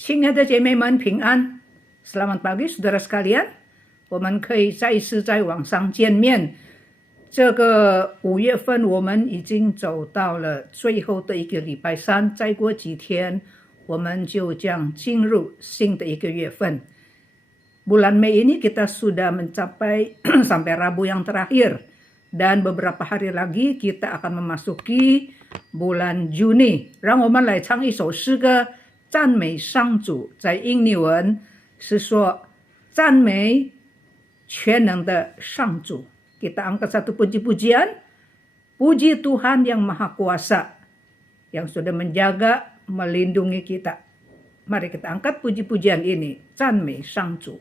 亲爱的姐妹们，平安！Selamat pagi, saudara sekalian。我们可以再一次在网上见面。这个5月份，我们已经走到了最后的一个礼拜三，再过几天，我们就将进入新的一个月份。Bulan Mei ini kita sudah mencapai sampai Rabu yang terakhir. Dan beberapa hari lagi kita akan memasuki bulan Juni。让我们来唱一首诗歌，赞美上主。在印尼文是说赞美全能的上主。Kita angkat satu puji-pujian, puji Tuhan yang Maha Kuasa, yang sudah menjaga, melindungi kita. Mari kita angkat puji-pujian ini, 赞美上主。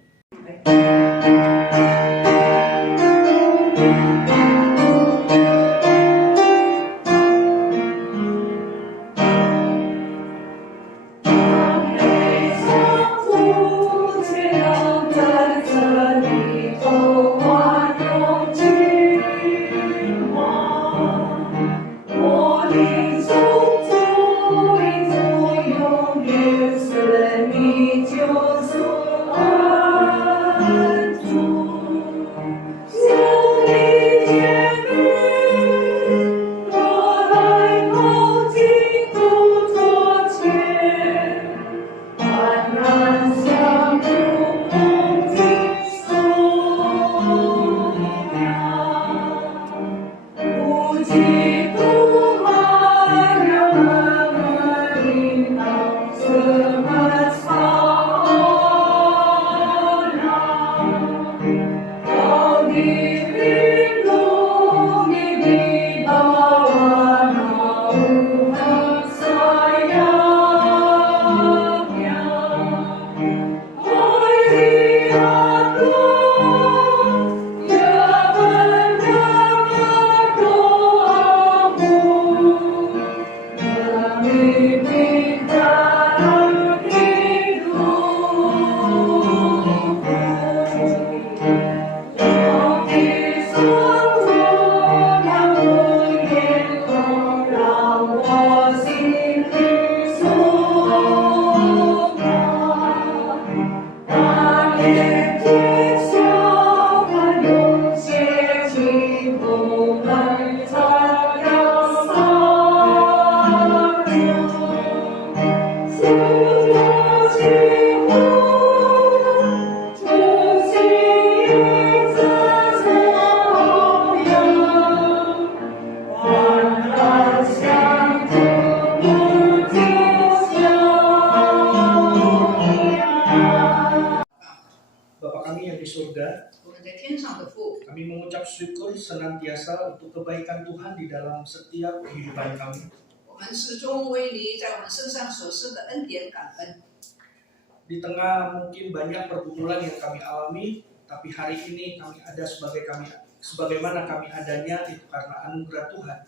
Kami mengucap syukur senantiasa untuk kebaikan Tuhan di dalam setiap kehidupan kami. Di tengah mungkin banyak pergumulan yang kami alami, tapi hari ini kami ada sebagaimana kami adanya itu karena anugerah Tuhan.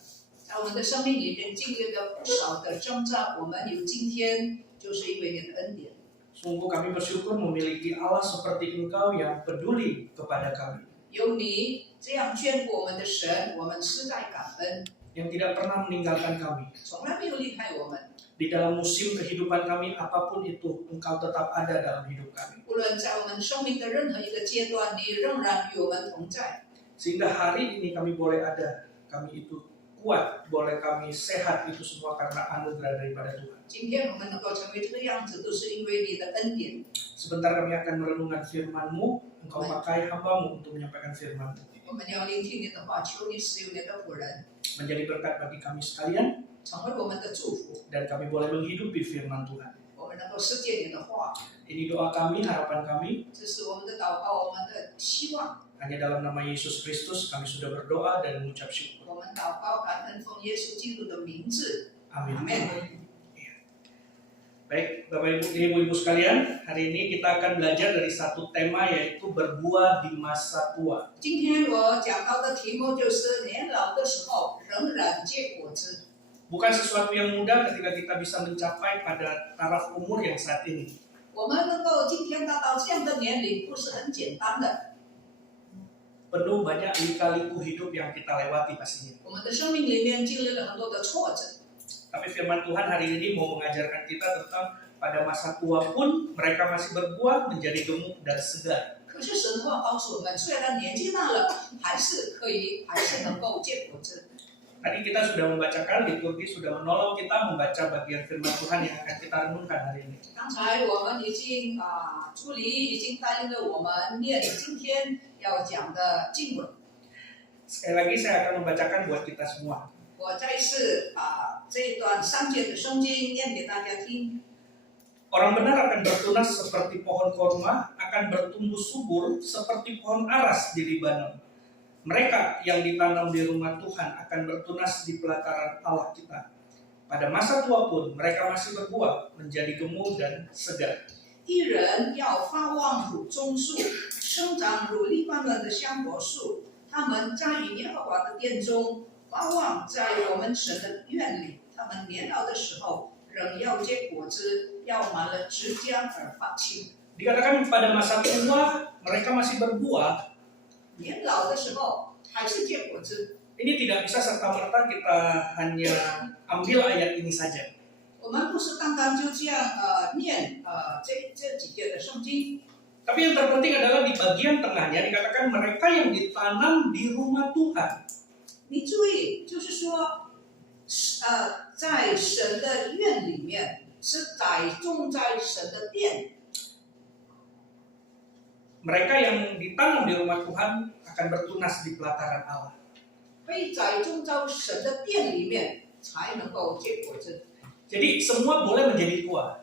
Sungguh kami bersyukur memiliki Allah seperti Engkau yang peduli kepada kami. Yang tidak pernah meninggalkan kami. Di dalam musim kehidupan kami apapun itu, Engkau tetap ada dalam hidup kami. Sehingga hari ini kami boleh ada, kami itu kuat, boleh kami sehat, itu semua karena anugerah daripada Tuhan. Sebentar kami akan merenungkan firman-Mu. Engkau pakai hamba-Mu untuk menyampaikan firman-Mu. Menjadi berkat bagi kami sekalian, dan kami boleh menghidupi firman Tuhan. Ini doa kami, harapan kami. Hanya dalam nama Yesus Kristus kami sudah berdoa dan mengucap syukur. Amin. Baik, Bapak Ibu sekalian, hari ini kita akan belajar dari satu tema, yaitu berbuah di masa tua. Bukan sesuatu yang mudah ketika kita bisa mencapai pada taraf umur yang saat ini. Penuh banyak lika-liku hidup yang kita lewati pastinya. Tapi firman Tuhan hari ini mau mengajarkan kita tentang pada masa tua pun mereka masih berbuah menjadi gemuk dan segar. 可是神的话告诉我们，虽然年纪大了，还是能够结果子。 Tadi kita sudah membacakan, liturgi sudah menolong kita membaca bagian firman Tuhan yang akan kita renungkan hari ini. 刚才我们助理已经带领了我们念今天要讲的经文。 Sekali lagi saya akan membacakan buat kita semua. 我再次把这一段3节的圣经念给大家听。 Orang benar akan bertunas seperti pohon korma, akan bertumbuh subur seperti pohon aras di Libanon. Mereka yang ditanam di rumah Tuhan akan bertunas di pelataran Allah kita. Pada masa tua pun mereka masih berbuah menjadi gemuk dan segar. 一人要发旺如棕树，生长如利巴嫩的香柏树。他们栽于耶和华的殿中，发旺在我们神的院里。他们年老的时候，仍要结果子，要满了枝浆而发青。 Dikatakan pada masa tua mereka masih berbuah. 年老的时候还是结果子。 Ini tidak bisa serta-merta kita hanya ambil ayat ini saja. 我们不是单单就这样念这几节的圣经， Tapi yang terpenting adalah di bagian tengahnya dikatakan mereka yang ditanam di rumah Tuhan. 你注意，就是说，在神的院里面是种在神的殿。 Mereka yang ditanam di rumah Tuhan akan bertunas di pelataran Allah. 被栽种在神的殿里面，才能够结果子。 Jadi semua boleh menjadi tua,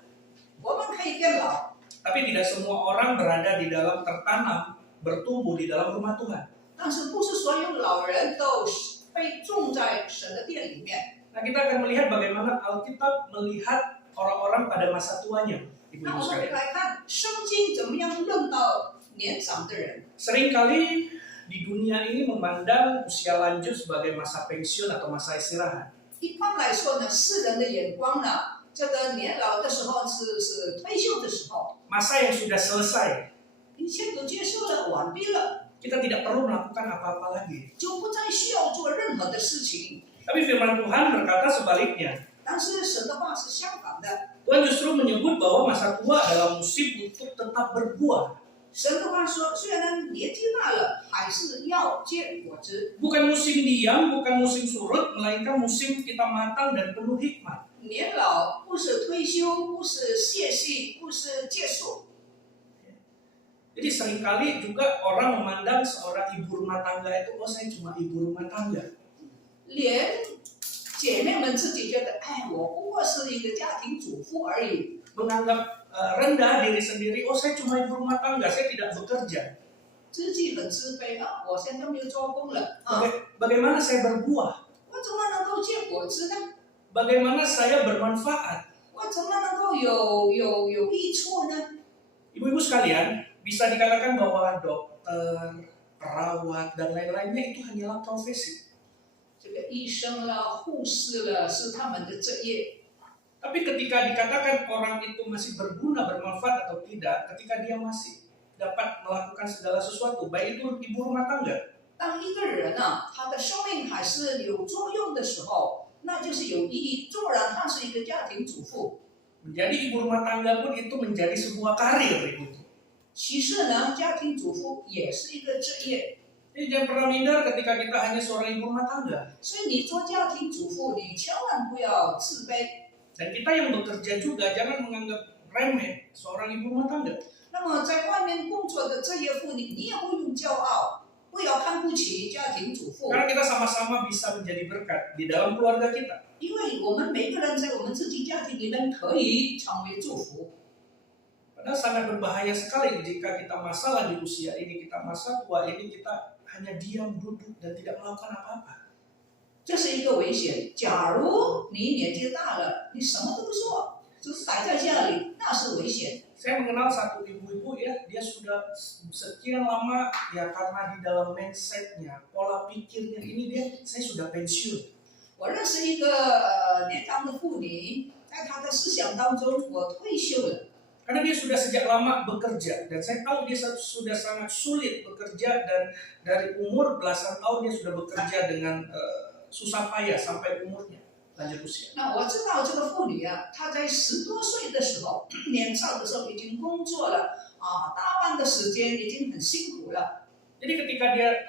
我们可以变老， tapi tidak semua orang berada di dalam tertanam, bertumbuh di dalam rumah Tuhan. 但是不是所有老人都被种在神的殿里面。 Nah, kita akan melihat bagaimana Alkitab melihat orang-orang pada masa tuanya, 那 ibu-ibu 我们 sekalian. 来看圣经怎么样论到年长的人。 Seringkali di dunia ini memandang usia lanjut sebagai masa pensiun atau masa istirahat. 一般来说呢，世人的眼光呢，这个年老的时候是退休的时候， Masa yang sudah selesai, 一切都结束了，完毕了， kita tidak perlu melakukan apa-apa lagi. 就不再需要做任何的事情。 Tapi firman Tuhan berkata sebaliknya. 但是神的话是相反的， Tuhan justru menyebut bahwa masa tua adalah musim untuk tetap berbuah. 神的话说，虽然年纪大了，还是要结果子。 Bukan musim diam, bukan musim surut, melainkan musim kita matang dan penuh hikmat. 年老不是退休，不是歇息，不是结束。 Jadi seringkali juga orang memandang seorang ibu rumah tangga itu, oh saya cuma ibu rumah tangga. 连姐妹们自己觉得，哎，我不过是一个家庭主妇而已， Menganggap rendah diri sendiri, oh saya cuma ibu rumah tangga, saya tidak bekerja. 自己很自卑啊，我现在没有做工了啊， Bagaimana saya berbuah? 我怎么能够结果子呢？ Bagaimana saya bermanfaat? 我怎么能够有益处呢？ Ibu-ibu sekalian, bisa dikatakan bahwa dokter, perawat, dan lain-lainnya itu hanyalah profesi. 这个医生了、护士了，是他们的职业。 Tapi ketika dikatakan orang itu masih berguna, bermanfaat atau tidak, ketika dia masih dapat melakukan segala sesuatu, baik itu ibu rumah tangga, 当一个人啊，他的生命还是有作用的时候，那就是有意义。纵然他是一个家庭主妇， menjadi ibu rumah tangga pun itu menjadi sebuah karir, ibu. 其实呢，家庭主妇也是一个职业。 Jadi jangan pernah minder ketika kita hanya seorang ibu rumah tangga. 所以你做家庭主妇，你千万不要自卑。 Dan kita yang bekerja juga jangan menganggap remeh seorang ibu rumah tangga. 那么在外面工作的职业妇女，你也不用骄傲，不要看不起家庭主妇， Karena kita sama-sama bisa menjadi berkat di dalam keluarga kita. 因为我们每个人在我们自己家庭里面可以成为祝福。 Padahal sangat berbahaya sekali jika kita masalah di usia ini, kita masa tua ini, kita hanya diam, duduk, dan tidak melakukan apa-apa. 这是一个危险。假如你年纪大了，你什么都不做，就是待在家里，那是危险。 Saya mengenal satu ibu-ibu ya, dia sudah sekian lama ya karena di dalam mindsetnya, pola pikirnya ini saya sudah pensiun. 我认识一个年长的妇女，在她的思想当中，我退休了。 Karena dia sudah sejak lama bekerja dan saya tahu dia sudah sangat sulit bekerja dan dari umur belasan tahun dia sudah bekerja dengan susah payah sampai umurnya lanjut usia. 那我知道这个妇女啊，她在10多岁的时候，年少的时候已经工作了大半的时间已经很辛苦了。 Jadi ketika dia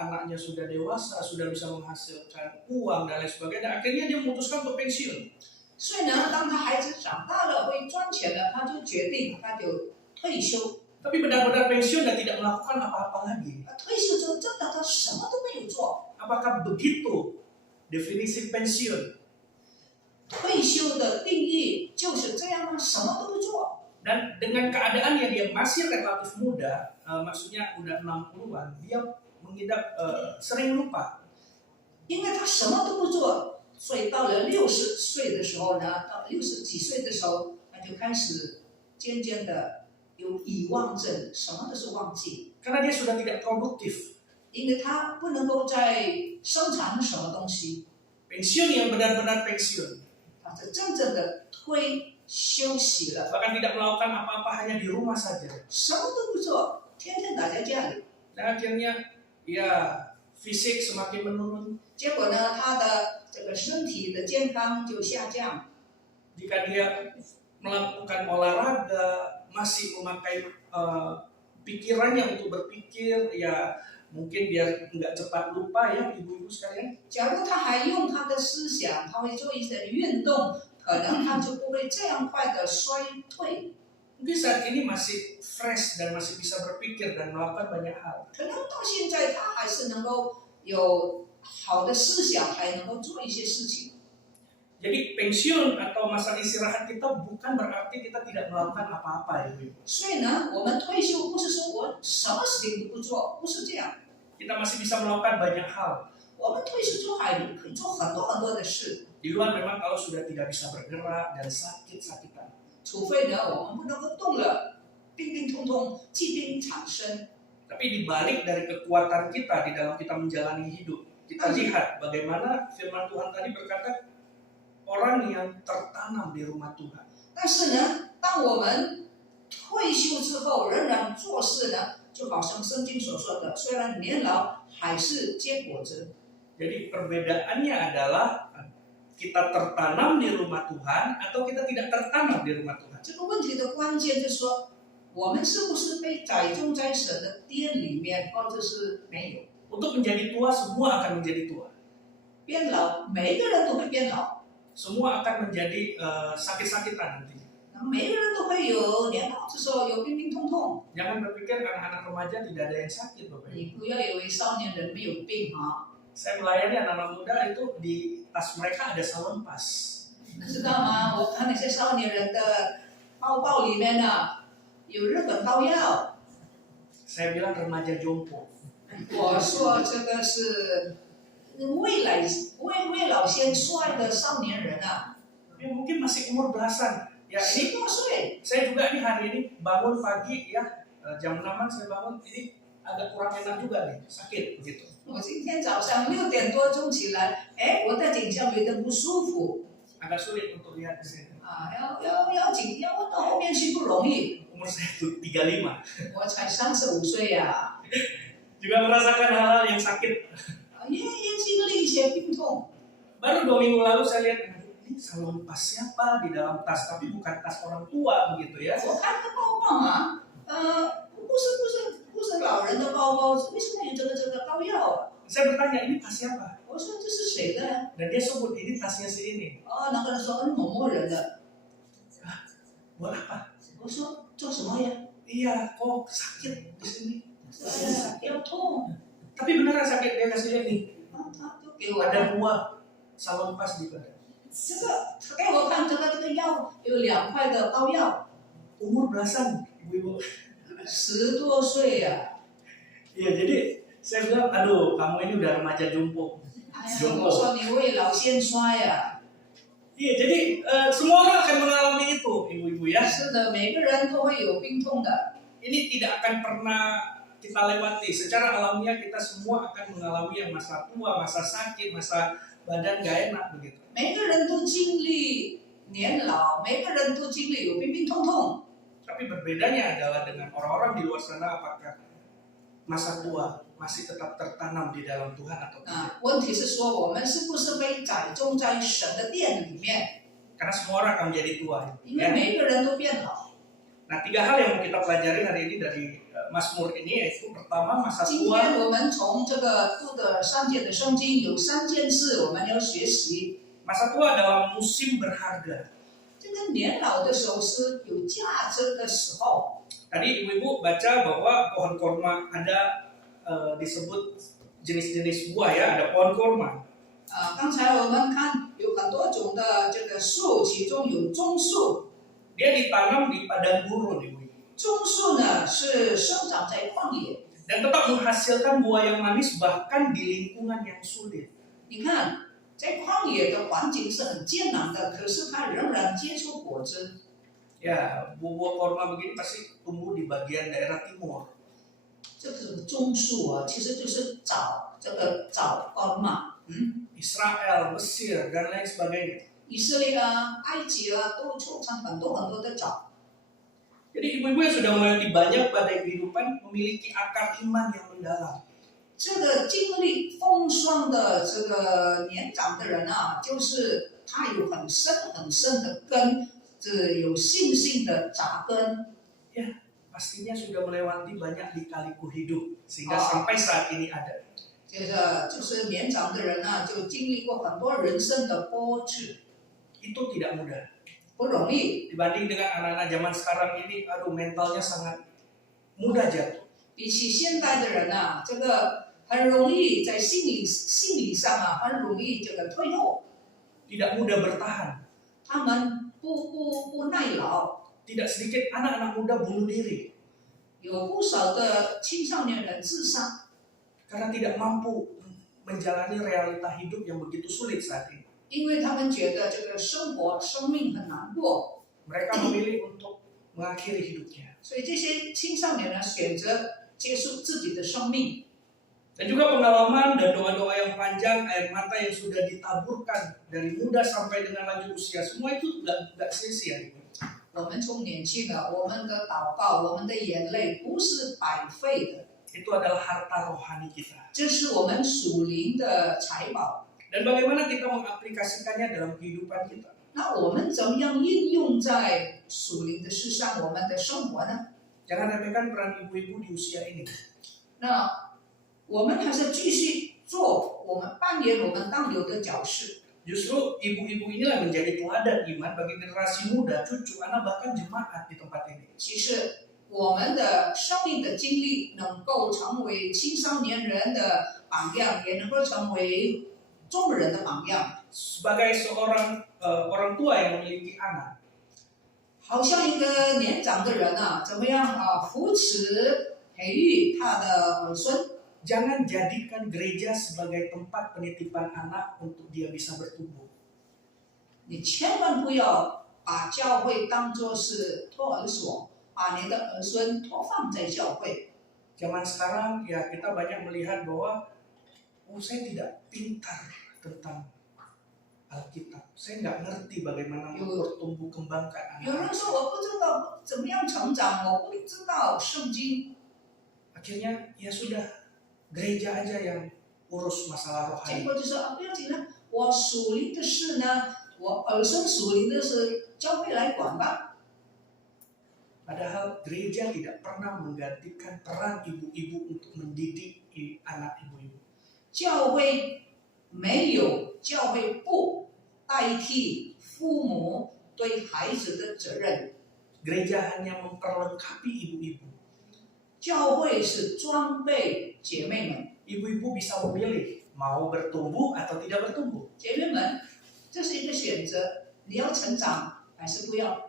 anaknya sudah dewasa, sudah bisa menghasilkan uang dan lain sebagainya, akhirnya dia memutuskan untuk pensiun. 所以呢，当他孩子长大了会赚钱了，他就决定他就退休。 Tapi benar-benar pensiun dan tidak melakukan apa-apa lagi. 退休之后真的他什么都没有做。 Apakah begitu definisi pensiun? 退休的定义就是这样吗？什么都不做。 Dan dengan keadaan yang dia masih relatif muda, maksudnya udah 60-an, dia mengidap sering lupa. 因为他什么都不做，所以到了60岁的时候呢，到60几岁的时候，他就开始渐渐的有遗忘症，什么都是忘记， Karena dia sudah tidak produktif. 因为他不能够再生产什么东西， Pensiun yang benar-benar pensiun. 他是真正的休息了， Bahkan tidak melakukan apa-apa, hanya di rumah saja. 什么都不做，天天待在家里。 Dan akhirnya ya fisik semakin menurun. 结果呢，他的这个身体的健康就下降。 Jika dia melakukan olahraga, masih memakai pikirannya untuk berpikir, ya mungkin dia nggak cepat lupa ya ibu-ibu sekalian. 假如他还用他的思想，他会做一些运动，可能他就不会这样快的衰退。 Mungkin saat ini masih fresh dan masih bisa berpikir dan melakukan banyak hal. 可能到现在他还是能够有好的思想，还能够做一些事情。 Jadi pensiun atau masa istirahat kita bukan berarti kita tidak melakukan apa-apa ya ibu. 所以呢，我们退休不是说我什么事情都不做，不是这样。 Kita masih bisa melakukan banyak hal. 我们退休之后还可以做很多很多的事， Di luar memang kalau sudah tidak bisa bergerak dan sakit-sakitan. 除非呢我们不能够动了，病病痛痛，疾病产生。 Tapi di balik dari kekuatan kita di dalam kita menjalani hidup, kita lihat bagaimana firman Tuhan tadi berkata orang yang tertanam di rumah Tuhan. 但是呢，当我们退休之后仍然做事呢，就好像圣经所说的，虽然年老还是结果子。 Jadi perbedaannya adalah kita tertanam di rumah Tuhan atau kita tidak tertanam di rumah Tuhan. 这个问题的关键就是说，我们是不是被栽种在神的殿里面，或者是没有？ Untuk menjadi tua, semua akan menjadi tua. 变老，每个人都会变老， Semua akan menjadi sakit-sakitan nantinya. 每个人都会有年老的时候有病病痛痛。 Jangan berpikir anak-anak remaja tidak ada yang sakit, Bapak Ibu. 你不要以为少年人没有病啊， Saya melayani anak-anak muda itu di tas mereka ada salon pas. 你知道吗？我看那些少年人的包包里面呢，有日本膏药。 Saya bilang remaja jompo. 我说这个是未老先衰的少年人啊， Ya, mungkin masih umur belasan. Ya 10 ini 多岁。 saya juga nih hari ini bangun pagi ya jam 6-an saya bangun ini agak kurang enak juga nih sakit begitu. 我今天早上6点多钟起来，我的颈项有点不舒服 Agak sulit untuk lihat di sini. 啊，要到后面去不容易。 Umur saya itu 35. 我才35岁呀、 Juga merasakan hal-hal yang sakit. 也经历一些病痛。 Baru 2 minggu lalu saya lihat ini salon pas siapa di dalam tas, tapi bukan tas orang tua begitu ya. 我看个包包啊，不是老人的包包，为什么有这个膏药啊？ Saya bertanya ini tas siapa? 我说这是谁的呀？ Dan dia sebut ini tasnya si ini. 那个人说某某人的。 Buat apa? 我说做什么呀？ Iya, kok sakit di sini. 要痛。 Tapi beneran sakit, dia kasih lihat nih. 他就给我看 Ada buah salon pas di badan. 这个，他给我看这个药有2块的膏药， Umur belasan, ibu-ibu. 10多岁呀、 Iya, jadi saya bilang, aduh, kamu ini udah remaja jompo. 哎呀，我说你未老先衰呀、 Iya, jadi semua orang akan mengalami itu, ibu-ibu ya. 是的，每个人都会有病痛的。 Ini tidak akan pernah kita lewati. Secara alamiah kita semua akan mengalami yang masa tua, masa sakit, masa badan gak enak begitu. 每个人都经历年老，每个人都经历有病病痛痛。 Tapi berbedanya adalah dengan orang-orang di luar sana, apakah masa tua masih tetap tertanam di dalam Tuhan atau tidak. 问题是说我们是不是被栽种在神的殿里面？ Karena semua orang akan menjadi tua. 因为 Ya. 每一个人都变老。 Nah, 3 hal yang mau kita pelajari hari ini dari Mazmur ini, yaitu pertama masa 今 tua, 天我们从这个读的3节的圣经有3件事我们要学习。 masa tua adalah musim berharga. 这个年老的时候是有价值的时候。 Tadi ibu-ibu baca bahwa pohon korma ada disebut jenis-jenis buah ya, ada pohon korma. 刚才我们看有很多种的这个树，其中有棕树。 Dia ditanam di padang gurun, ibu-ibu. 棕树呢是生长在旷野， Dan tetap menghasilkan buah yang manis bahkan di lingkungan yang sulit. 你看，在旷野的环境是很艰难的，可是它仍然结出果子。 Ya, buah korma begini pasti tumbuh di bagian daerah timur. 这个棕树啊，其实就是枣干嘛， Israel, Mesir, dan lain sebagainya. 以色列啊、埃及啊都出产很多的枣。 Jadi ibu-ibu yang sudah melewati banyak badai kehidupan memiliki akar iman yang mendalam. 这个经历风霜的这个年长的人啊，就是他有很深的根，这有信心的扎根。 Ya, pastinya sudah melewati banyak lika-liku hidup sehingga Oh. sampai saat ini ada. 这个就是年长的人啊，就经历过很多人生的波折， Itu tidak mudah. 不容易。 Dibanding dengan anak-anak zaman sekarang ini, aduh mentalnya sangat mudah jatuh. 比起现代的人啊，这个很容易在心理上啊，很容易这个退后， Tidak mudah bertahan. 他们不耐劳。 Tidak sedikit anak-anak muda bunuh diri 有不少的青少年人自杀， karena tidak mampu menjalani realita hidup yang begitu sulit saat ini. 因为他们觉得这个生命很难过， Mereka memilih untuk mengakhiri hidupnya. 所以这些青少年呢选择结束自己的生命。 Dan juga pengalaman dan doa-doa yang panjang, air mata yang sudah ditaburkan dari muda sampai dengan lanjut usia, semua itu nggak sia-sia. 我们从年轻的，我们的祷告，我们的眼泪不是白费的， Itu adalah harta rohani kita. 这是我们属灵的财宝。 Dan bagaimana kita mengaplikasikannya dalam kehidupan kita? 那我们怎么样应用在属灵的事上，我们的生活呢？ Jangan remehkan peran ibu-ibu di usia ini. 那我们还是继续做，我们扮演我们当有的角色。 Justru ibu-ibu inilah menjadi teladan iman bagi generasi muda, cucu, anak, bahkan jemaat di tempat ini. 其实我们的生命的经历能够成为青少年人的榜样，也能够成为众人的榜样。 Sebagai seorang orang tua yang memiliki anak, 好像一个年长的人啊，怎么样啊扶持培育他的儿孙？ jangan jadikan gereja sebagai tempat penitipan anak untuk dia bisa bertumbuh. 你千万不要把教会当作是托儿所，把你的儿孙托放在教会。 Zaman sekarang ya kita banyak melihat bahwa saya tidak pintar tentang Alkitab. Saya nggak ngerti bagaimana bertumbuh kembangkan 有 anak. 人说我不知道怎么样成长，我不知道圣经。 Akhirnya ya sudah, gereja aja yang urus masalah 结 rohani. 果就说不要紧了，我属灵的事呢，我儿孙属灵的事教会来管吧。 Padahal gereja tidak pernah menggantikan peran ibu-ibu untuk mendidik anak ibu-ibu. 教会没有，教会不代替父母对孩子的责任。 Gereja hanya memperlengkapi ibu-ibu. 教会是装备姐妹们， Ibu-ibu bisa memilih mau bertumbuh atau tidak bertumbuh. 姐妹们，这是一个选择，你要成长还是不要？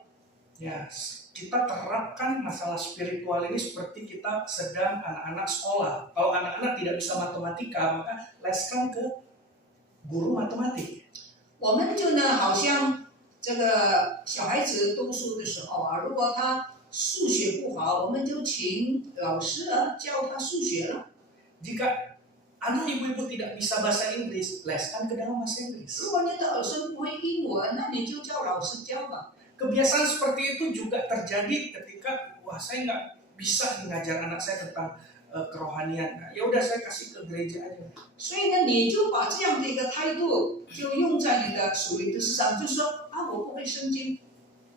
Ya, kita terapkan masalah spiritual ini seperti kita sedang anak-anak sekolah. Kalau anak-anak tidak bisa matematika, maka leskan ke guru matematik. 我们就呢，好像这个小孩子读书的时候啊，如果他数学不好，我们就请老师啊教他数学了。 Jika anak ibu-ibu tidak bisa bahasa Inggris, leskan ke dalam bahasa Inggris. 如果你的儿孙不会英文，那你就叫老师教吧。 Kebiasaan seperti itu juga terjadi ketika saya nggak bisa ngajar anak saya tentang kerohanian. Nah, ya udah saya kasih ke gereja aja. 所以呢，你就把这样的一个态度，就用在你的属灵的事上，就说啊，啊，我不会圣经，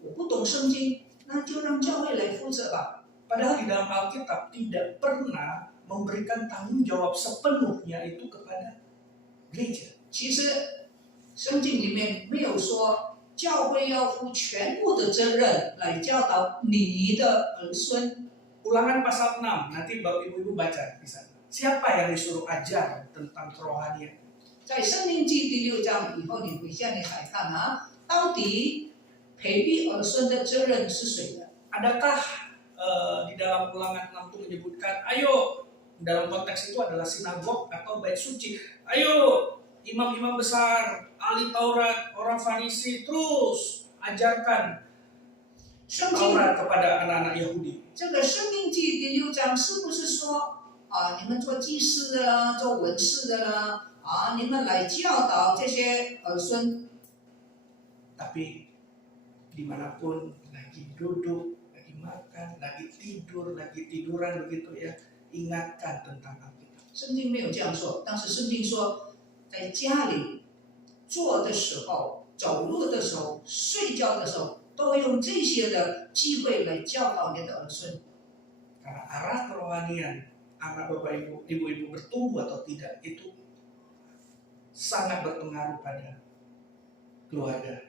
我不懂圣经，那就让教会来负责吧。 Padahal di dalam Alkitab tidak pernah memberikan tanggung jawab sepenuhnya itu kepada gereja. 其实圣经里面没有说教会要负全部的责任来教导你的儿孙。 Ulangan pasal 6, nanti Bapak Ibu baca di sana. Siapa yang disuruh ajar tentang kerohanian? 在申命记第6章以后，你回家你来看啊，到底培育儿孙的责任是谁的？ Adakah di dalam Ulangan 6 itu menyebutkan, ayo dalam konteks itu adalah sinagog atau bait suci, ayo imam-imam besar, ahli Taurat, orang Farisi terus ajarkan 圣经 Taurat kepada anak-anak Yahudi. 这个申命记第6章是不是说啊，你们做祭司的啦，做文士的啦，啊，你们来教导这些儿孙？ Tapi dimanapun lagi duduk, lagi makan, lagi tidur, lagi tiduran begitu ya, ingatkan tentang Alkitab. 圣经没有这样说，但是圣经说，在家里坐的时候、走路的时候、睡觉的时候，都用这些的机会来教导你的儿孙。 Karena arah kerohanian anak bapak ibu, ibu-ibu bertumbuh atau tidak itu sangat berpengaruh pada keluarga.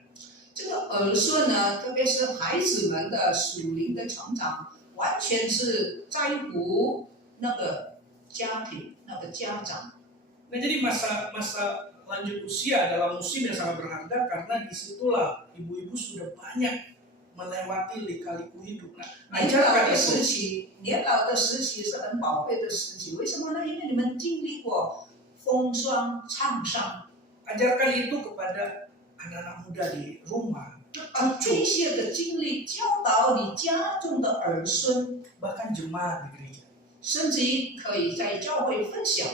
这个儿孙呢，特别是孩子们的属灵的成长，完全是在乎那个家庭、那个家长。 Nah, jadi masa lanjut usia adalah musim yang sangat berharga karena disitulah ibu-ibu sudah banyak melewati lika-liku hidup. Nah, 年老 ajarkan 的时 itu. 期，年老的时期是很宝贵的时期。为什么呢？因为你们经历过风霜沧桑， Ajarkan itu kepada anak-anak muda di rumah, 把这些的经历教导你家中的儿孙， bahkan jemaat di gereja. 甚至于可以在教会分享，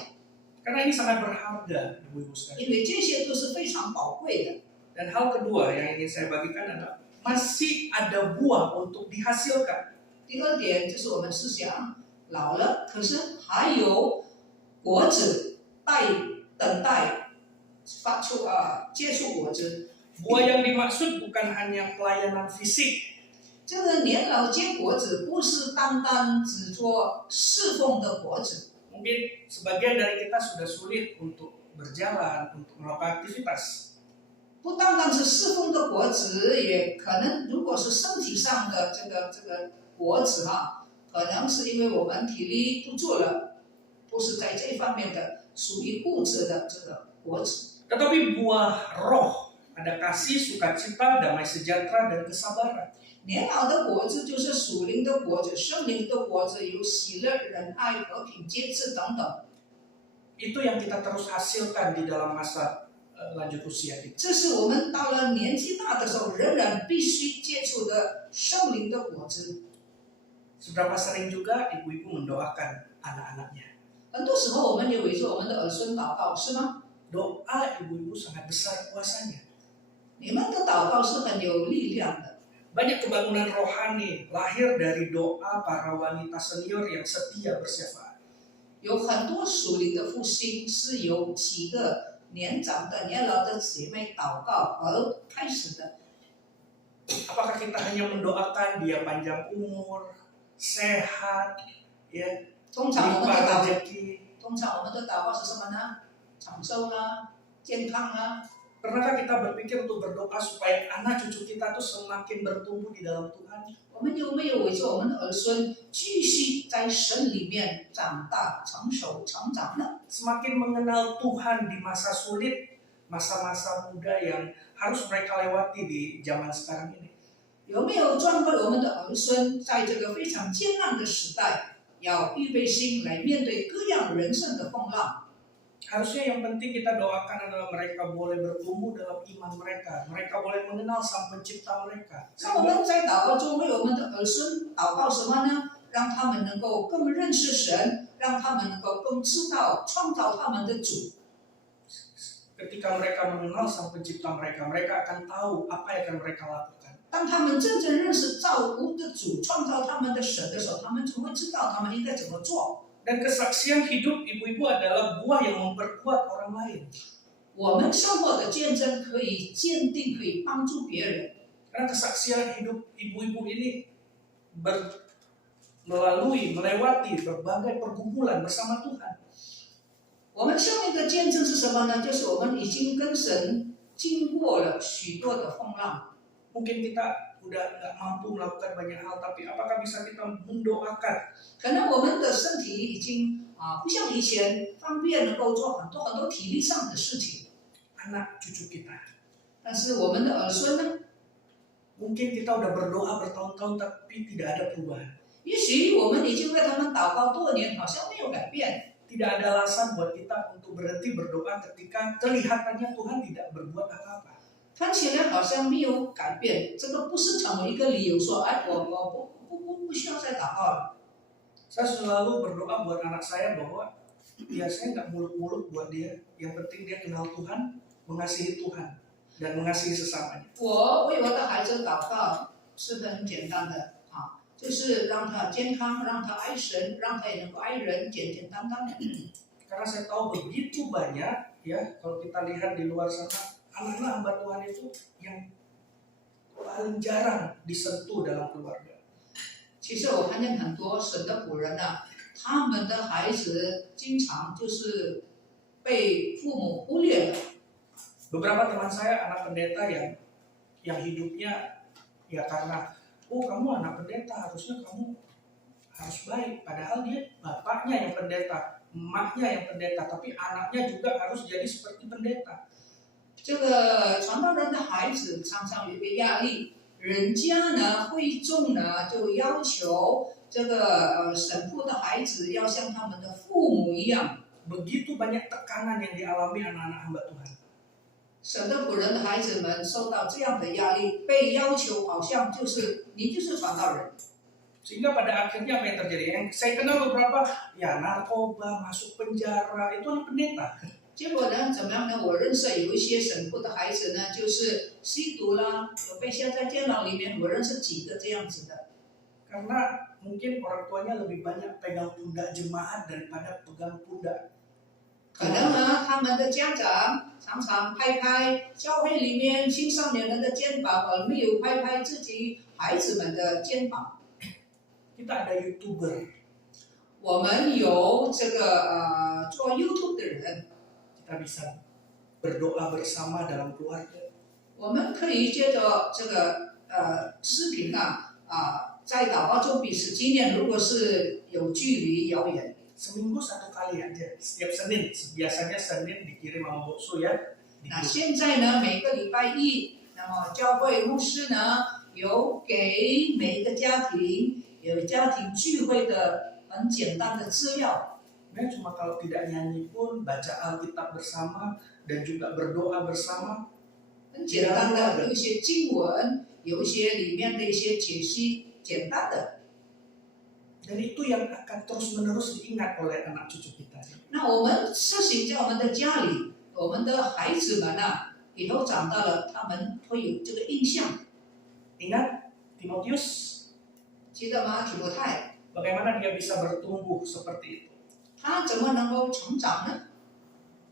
Karena ini sangat berharga, ibu-ibu sekalian. 因为这些都是非常宝贵的。 Dan hal kedua yang ingin saya bagikan adalah masih ada buah untuk dihasilkan. 第二点就是我们思想老了，可是还有果子等待发出结出果子。 Buah yang dimaksud bukan hanya pelayanan fisik, 这个年老结果子不是单单只做侍奉的果子。 mungkin sebagian dari kita sudah sulit untuk berjalan, untuk melakukan aktivitas. 不单单是侍奉的果子，也可能如果是身体上的这个果子可能是因为我们体力不足了，不是在这方面的属于物质的这个果子。 Tetapi buah roh, ada kasih, sukacita, damai sejahtera, dan kesabaran. 年老的果子就是属灵的果子，圣灵的果子有喜乐、仁爱、和平、节制等等。 Itu yang kita terus hasilkan di dalam masa lanjut usia kita. 这是我们到了年纪大的时候，仍然必须接触的圣灵的果子。 Seberapa sering juga ibu-ibu mendoakan anak-anaknya. 很多时候我们也围着我们的儿孙祷告，是吗？ Doa ibu-ibu sangat besar kuasanya. 你们的祷告是很有力量的。 Banyak kebangunan rohani lahir dari doa para wanita senior yang setia bersyafaat. 有很多属灵的复兴是由几个年长的、年老的姐妹祷告而开始的。 Apakah kita hanya mendoakan dia panjang umur, sehat, ya, 通常我们的 limpah 祷 rezeki? 通常我们的祷告是什么呢？长寿啦，健康啦。 Pernahkah kita berpikir untuk berdoa supaya anak cucu kita tuh semakin bertumbuh di dalam Tuhan? 我们有没有围着我们的儿孙继续在神里面长大、成熟、成长呢？ Semakin mengenal Tuhan di masa sulit, masa-masa muda yang harus mereka lewati di zaman sekarang ini. 有没有专为我们的儿孙在这个非常艰难的时代，要预备心来面对各样人生的风浪？ Harusnya yang penting kita doakan adalah mereka boleh bertumbuh dalam iman mereka. Mereka boleh mengenal Sang Pencipta mereka. 那我们在祷告中为我们的儿孙祷告什么呢？让他们能够更认识神，让他们能够更知道创造他们的主。 Ketika mereka mengenal Sang Pencipta mereka, mereka akan tahu apa yang akan mereka lakukan. 当他们真正认识造物的主、创造他们的神的时候，他们就会知道他们应该怎么做。 Dan kesaksian hidup ibu-ibu adalah buah yang memperkuat orang lain. 我们生活的见证可以坚定，可以帮助别人。 Karena kesaksian hidup ibu-ibu ini melewati berbagai pergumulan bersama Tuhan. 我们生命的见证是什么呢？就是我们已经跟神经过了许多的风浪。 Mungkin kita udah nggak mampu melakukan banyak hal, tapi apakah bisa kita mendoakan? 可能我们的身体已经不像以前方便能够做很多体力上的事情， Anak cucu kita. 但是我们的儿孙呢？ Mungkin kita udah berdoa bertahun-tahun tapi tidak ada perubahan. 也许我们已经为他们祷告多年，好像没有改变。 Tidak ada alasan buat kita untuk berhenti berdoa ketika kelihatannya Tuhan tidak berbuat apa-apa. 看起来好像没有改变，这个不是成为一个理由说，哎，我不需要再祷告了。 Saya selalu berdoa buat anak saya bahwa ya saya nggak muluk-muluk buat dia. Yang penting dia kenal Tuhan, mengasihi Tuhan, dan mengasihi sesamanya. 我为我的孩子祷告是很简单的就是让他健康，让他爱神，让他也能够爱人，简简单单的。 Karena saya tahu begitu banyak ya kalau kita lihat di luar sana anak-anak hamba Tuhan itu yang paling jarang disentuh dalam keluarga. 其实我看见很多神的仆人他们的孩子经常就是被父母忽略了。 Beberapa teman saya anak pendeta yang hidupnya ya karena kamu anak pendeta harusnya kamu harus baik, padahal dia bapaknya yang pendeta, emaknya yang pendeta, tapi anaknya juga harus jadi seperti pendeta. 这个传道人的孩子常常有一个压力，人家呢会众呢就要求这个神父的孩子要像他们的父母一样。 Begitu banyak tekanan yang dialami anak-anak hamba Tuhan. 神的仆人的孩子们受到这样的压力，被要求好像就是你就是传道人。 Sehingga pada akhirnya apa yang terjadi? Yang saya kenal beberapa ya narkoba, masuk penjara, itu anak pendeta. 结果呢，怎么样呢？我认识有一些神父的孩子呢，就是吸毒啦，有被下在监牢里面。我认识几个这样子的。 Karena mungkin orang tuanya lebih banyak pegang pundak jemaat daripada pegang pundak. 可能呢，他们的家长常常拍教会里面青少年人的肩膀，而没有拍自己孩子们的肩膀。 Kita ada YouTuber. 我们有这个做 YouTube 的人， Kita bisa berdoa bersama dalam keluarga. 我们可以借着这个视频在祷告中彼此纪念。如果是有距离遥远。 Seminggu satu kali aja, setiap Senin. Biasanya Senin dikirim sama Boksu ya. 那现在呢，每个礼拜一，那么教会牧师呢有给每一个家庭有家庭聚会的很简单的资料。 Cuma kalau tidak nyanyi pun baca Alkitab bersama dan juga berdoa bersama. 很简单的，有一些经文，有一些里面的一些解析，简单的。 Dan itu yang akan terus-menerus diingat oleh anak cucu kita. 那我们实行在我们的家里，我们的孩子们以后长大了，他们会有这个印象。 Ingat Timotius? 记得吗？提摩太， Bagaimana dia bisa bertumbuh seperti itu? 他怎么能够成长呢？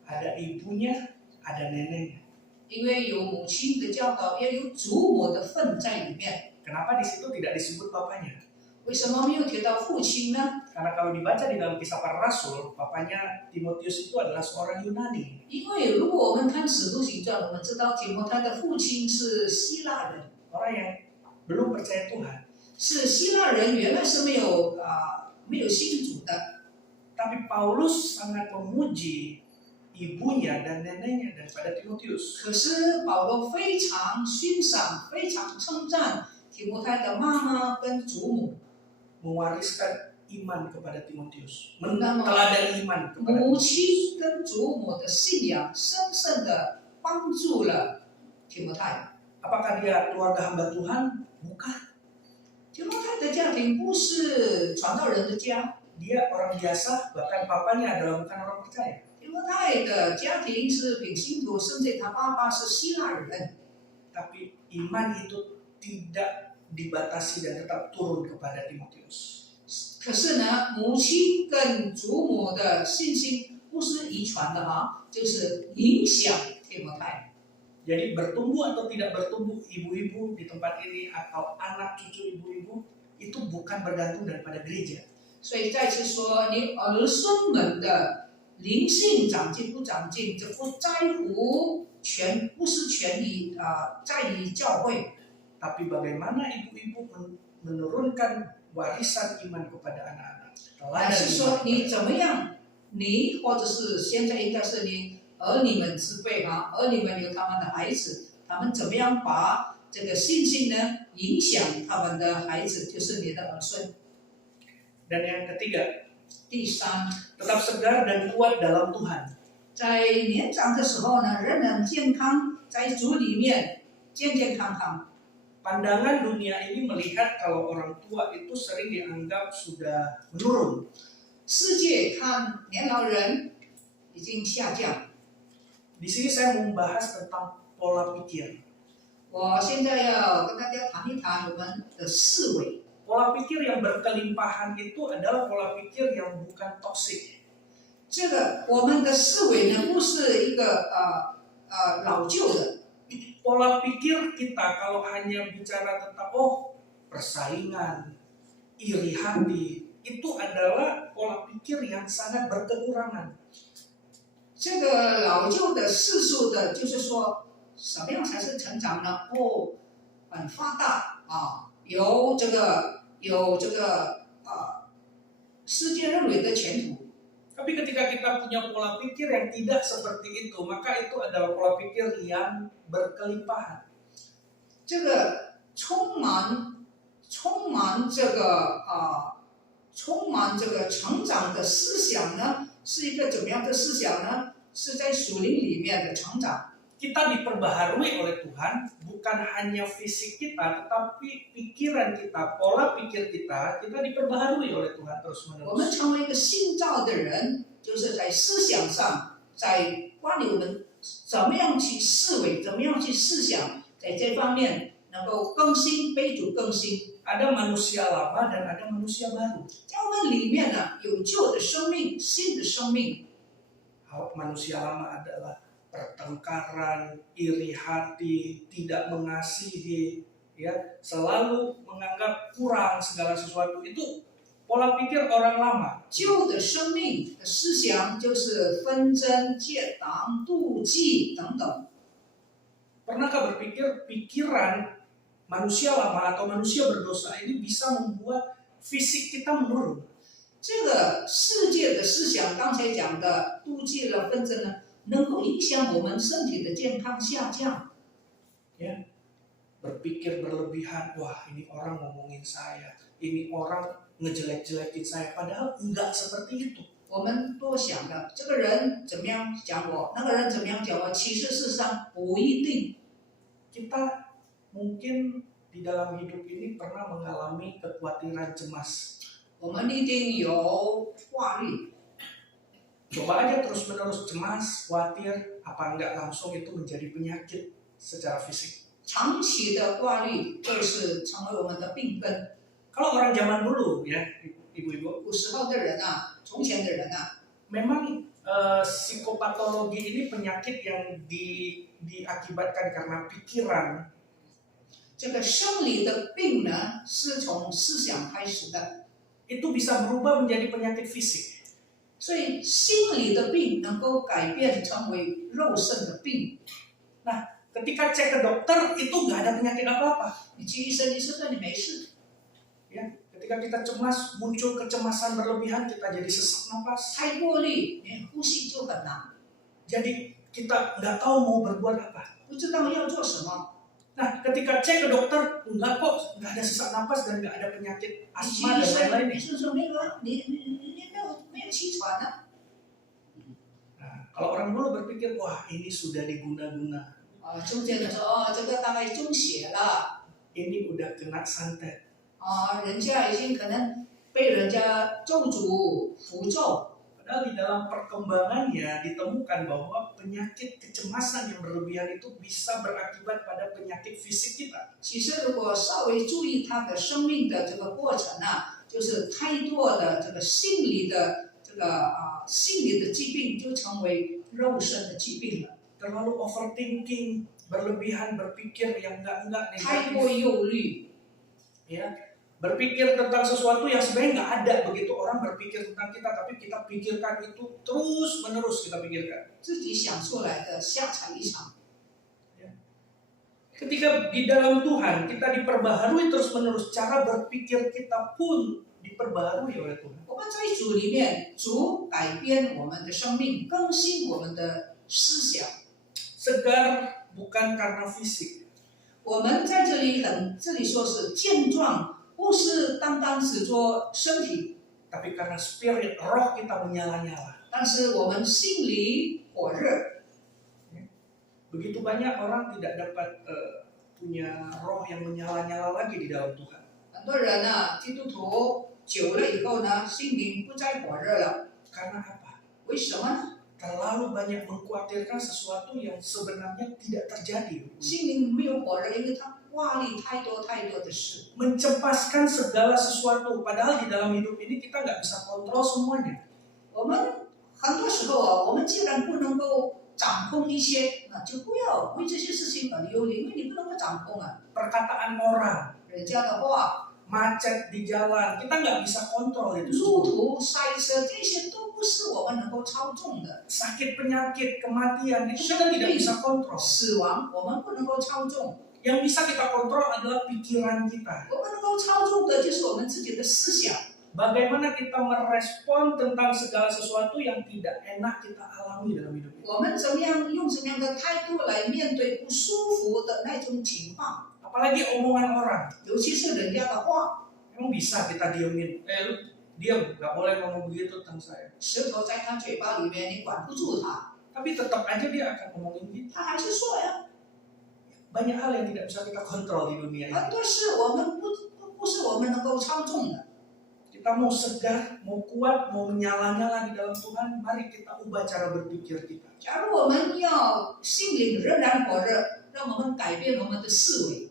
Ada ibunya, ada neneknya. 因为有母亲的教导，也有祖母的份在里面。 Kenapa di situ tidak disebut bapaknya? 为什么没有提到父亲呢？ Karena kalau dibaca di dalam Kisah Para Rasul, bapaknya Timotius itu adalah seorang Yunani. 因为如果我们看《使徒行传》，我们知道提摩太的父亲是希腊人， Orang yang belum percaya Tuhan. 是希腊人，原来是没有信主的。 Tapi Paulus sangat memuji ibunya dan neneknya daripada Timotius. 可是保罗非常欣赏、非常称赞提摩太的妈妈跟祖母。 Mewariskan iman kepada Timotius. Pertama, Teladan iman kepada 母 Timotius. 亲跟祖母的信仰深深的帮助了提摩太。 Apakah dia keluarga hamba Tuhan? Bukan. 提摩太的家庭不是传道人的家， Dia orang biasa, bahkan papanya adalah bukan orang percaya. 提摩太的家庭是平信徒，甚至他爸爸是希腊人。 Tapi iman itu tidak dibatasi dan tetap turun kepada Timotius. 可是呢，母亲跟祖母的信心不不是遗传的哈，就是影响胚胞胎。 Jadi bertumbuh atau tidak bertumbuh ibu-ibu di tempat ini atau anak cucu ibu-ibu itu bukan bergantung daripada gereja. 所以再次说，你儿孙们的灵性长进不长进，这不在乎不是全于在于教会， Tapi bagaimana ibu-ibu menurunkan warisan iman kepada anak-anak. 而是说你怎么样，你或者是现在应该是你儿女们之辈哈，儿女们有他们的孩子，他们怎么样把这个信心呢影响他们的孩子，就是你的儿孙。 Dan yang ketiga, 第三， tetap segar dan kuat dalam Tuhan. 在年长的时候呢，仍然健康，在主里面健健康康。 Pandangan dunia ini melihat kalau orang tua itu sering dianggap sudah menurun. 世界看年老人已经下降。 Di sini saya mau membahas tentang pola pikir. 我现在要跟大家谈一谈我们的思维。 Pola pikir yang berkelimpahan itu adalah pola pikir yang bukan toksik. 这个我们的思维呢，不是一个老旧的。 Pola pikir kita kalau hanya bicara tentang persaingan, iri hati, itu adalah pola pikir yang sangat berkekurangan. 这个老旧的世俗的，就是说什么样才是成长呢？很发达啊，有这个世界认为的前途。 Tapi ketika kita punya pola pikir yang tidak seperti itu, maka itu adalah pola pikir yang berkelimpahan. 这个充满这个成长的思想呢，是一个怎么样的思想呢？是在属灵里面的成长。 Kita diperbaharui oleh Tuhan, bukan hanya fisik kita, tetapi pikiran kita, pola pikir kita diperbaharui oleh Tuhan 我们 terus-menerus. 成为一个新造的人，就是在思想上，在关于我们怎么样去思维，怎么样去思想，在这方面能够更新，被主更新。 Ada manusia lama dan ada manusia baru. 在我们里面呢，有旧的生命，新的生命。 Manusia lama adalah pertengkaran, iri hati, tidak mengasihi, ya, selalu menganggap kurang segala sesuatu. Itu pola pikir orang lama. 旧的生命的思想就是纷争、结党、妒忌等等。 Pernahkah berpikir pikiran manusia lama atau manusia berdosa ini bisa membuat fisik kita menurun? 这个世界的思想，刚才讲的妒忌了、纷争了，能够影响我们身体的健康下降。 Ya, berpikir berlebihan, wah ini orang ngomongin saya, ini orang ngejelek-jelekin saya, padahal enggak seperti itu. 我们多想的，这个人怎么样讲我，那个人怎么样讲我，其实事实上不一定。 Kita mungkin di dalam hidup ini pernah mengalami kekhawatiran cemas. 我们一定有挂虑， Coba aja terus-menerus cemas, khawatir, apa enggak langsung itu menjadi penyakit secara fisik. 长期的挂虑就是成为我们的病根。 Kalau orang zaman dulu ya, ibu-ibu, 古时候的人啊，从前的人啊， memang psikopatologi ini penyakit yang diakibatkan karena pikiran. 这个生理的病呢，是从思想开始的， Itu bisa berubah menjadi penyakit fisik. 所以心理的病能够改变成为肉身的病。 Ketika cek ke dokter itu nggak ada penyakit apa-apa. 你去医生，医生说你没事， Ya, ketika kita cemas, muncul kecemasan berlebihan, kita jadi sesak napas. 太过虑，你呼吸就很难， Jadi kita nggak tahu mau berbuat apa. 不知道要做什么。 Nah, ketika cek ke dokter, enggak kok, nggak ada sesak napas dan nggak ada penyakit 你去 asma 医 dan 生， lain-lain. 医生说没有啊，你没有气喘啊。 Nah, kalau orang dulu berpikir, wah ini sudah diguna-guna, 中间的说这个大概中血了， ini udah kena santet. 人家已经可能被人家咒诅符咒。 Padahal di dalam perkembangannya ditemukan bahwa penyakit kecemasan yang berlebihan itu bisa berakibat pada penyakit fisik kita. 其实如果稍微注意他的生命的这个过程啊，就是太多的这个心理的这个心理的疾病就成为肉身的疾病了。 Terlalu overthinking, berlebihan berpikir yang enggak 太过 negatif. 忧虑， Ya, berpikir tentang sesuatu yang sebenarnya nggak ada. Begitu orang berpikir tentang kita, tapi kita pikirkan itu terus menerus kita pikirkan. 自己想出来的瞎扯一场。 Ketika di dalam Tuhan kita diperbaharui terus menerus, cara berpikir kita pun diperbaharui oleh Tuhan. 我们在主里面，主改变我们的生命，更新我们的思想。 Segar bukan karena fisik, 我们在这里说是健壮，不是单单只做身体， tapi karena spirit, roh kita menyala-nyala. 但是我们心里火热。 Begitu banyak orang tidak dapat punya roh yang menyala-nyala lagi di dalam Tuhan. 很多人呢，基督徒久了以后呢，心灵不再火热了。 Karena apa? 为什么呢？ Terlalu banyak mengkhawatirkan sesuatu yang sebenarnya tidak terjadi. 心灵没有火热，因为他挂虑太多的事。 Mencempaskan segala sesuatu, padahal di dalam hidup ini kita nggak bisa kontrol semuanya. 我们很多时候啊，我们既然不能够掌控一些，那就不要为这些事情而忧虑，因为你不能够掌控啊。 Perkataan orang, 人家的话， macet di jalan, kita nggak bisa kontrol itu 路 semua. 途、塞车，这些都不是我们能够操纵的。 Sakit penyakit, kematian, itu kita tidak bisa kontrol. 死亡，我们不能够操纵， Yang bisa kita kontrol adalah pikiran kita. 我们能够操纵的就是我们自己的思想。 Bagaimana kita merespon tentang segala sesuatu yang tidak enak kita alami dalam hidup kita. 我们怎么样用什么样的态度来面对不舒服的那种情况， Apalagi omongan orang. 尤其是人家的话。 Emang bisa kita diemin? Lu diam, nggak boleh ngomong begitu tentang saya. 石头在他嘴巴里面，你管不住他， Tapi tetap aja dia akan ngomongin gitu. 他还是说呀。 Banyak hal yang tidak bisa kita kontrol di dunia ini. 很多事我们不是我们能够操纵的。 Kita mau segar, mau kuat, mau menyala-nyala di dalam Tuhan, mari kita ubah cara berpikir kita. 假如我们要心灵仍然火热，让我们改变我们的思维。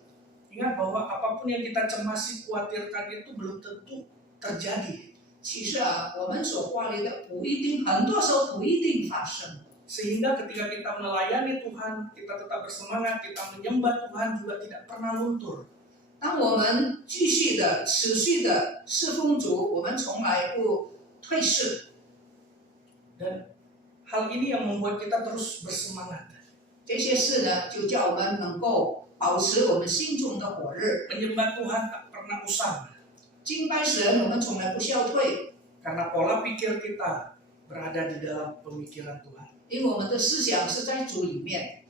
Ingat bahwa apapun yang kita cemasi, khawatirkan itu belum tentu terjadi. 其实啊，我们所挂虑的不一定，很多时候不一定发生。 Sehingga ketika kita melayani Tuhan, kita tetap bersemangat, kita menyembah Tuhan juga tidak pernah luntur. 当我们继续的、持续的侍奉主，我们从来不退市。 Dan hal ini yang membuat kita terus bersemangat. 这些事呢，就叫我们能够保持我们心中的火热。 Menyembah Tuhan tak pernah usang. 敬拜神，我们从来不消退， Karena pola pikir kita berada di dalam pemikiran Tuhan. 因为我们的思想是在主里面。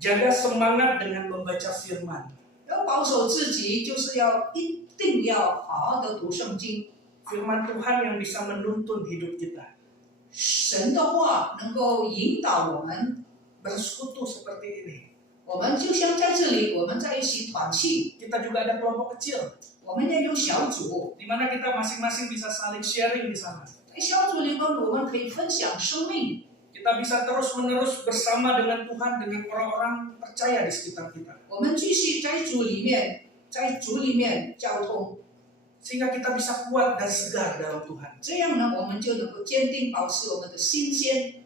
Jaga semangat dengan membaca firman. 要保守自己，就是一定要好好的读圣经。 Firman Tuhan yang bisa menuntun hidup kita. 神的话能够引导我们， Bersekutu seperti ini. 我们就像在这里，我们在一起团契， Kita juga ada kelompok kecil, 我们要有小组， di mana kita masing-masing bisa saling sharing di sana. 在小组里面我们可以分享生命， Kita bisa terus-menerus bersama dengan Tuhan, dengan orang-orang percaya di sekitar kita. 我们继续在主里面，交通， Sehingga kita bisa kuat dan segar dalam Tuhan. 这样呢，我们就能够坚定保持我们的新鲜。